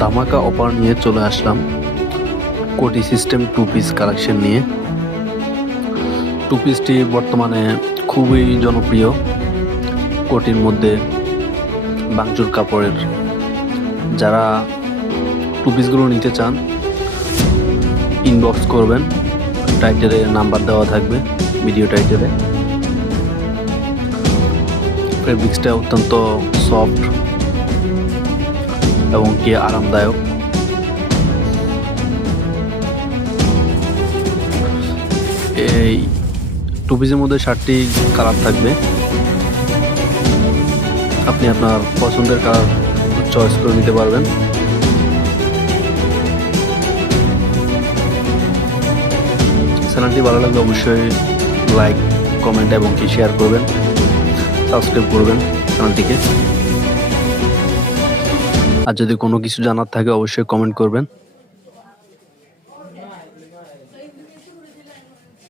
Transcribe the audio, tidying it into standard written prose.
ধামাকা অফার নিয়ে চলে আসলাম কোটি সিস্টেম টু পিস কালেকশন নিয়ে। টু পিসটি বর্তমানে খুবই জনপ্রিয়। কোটির মধ্যে বাংচুর কাপড়ের যারা টু পিসগুলো নিতে চান ইনবক্স করবেন, টাইটেলে নাম্বার দেওয়া থাকবে ভিডিও টাইটেলে। ফেব্রিক্সটা অত্যন্ত সফট এবং কি আরামদায়ক। এই টু পিসের মধ্যে 7টি কালার থাকবে, আপনি আপনার পছন্দের কালার চয়েস করে নিতে পারবেন। চ্যানেলটি ভালো লাগলে অবশ্যই লাইক, কমেন্ট এবং কি শেয়ার করবেন, সাবস্ক্রাইব করবেন চ্যানেলটিকে। আর যদি কোনো কিছু জানার থাকে অবশ্যই কমেন্ট করবেন।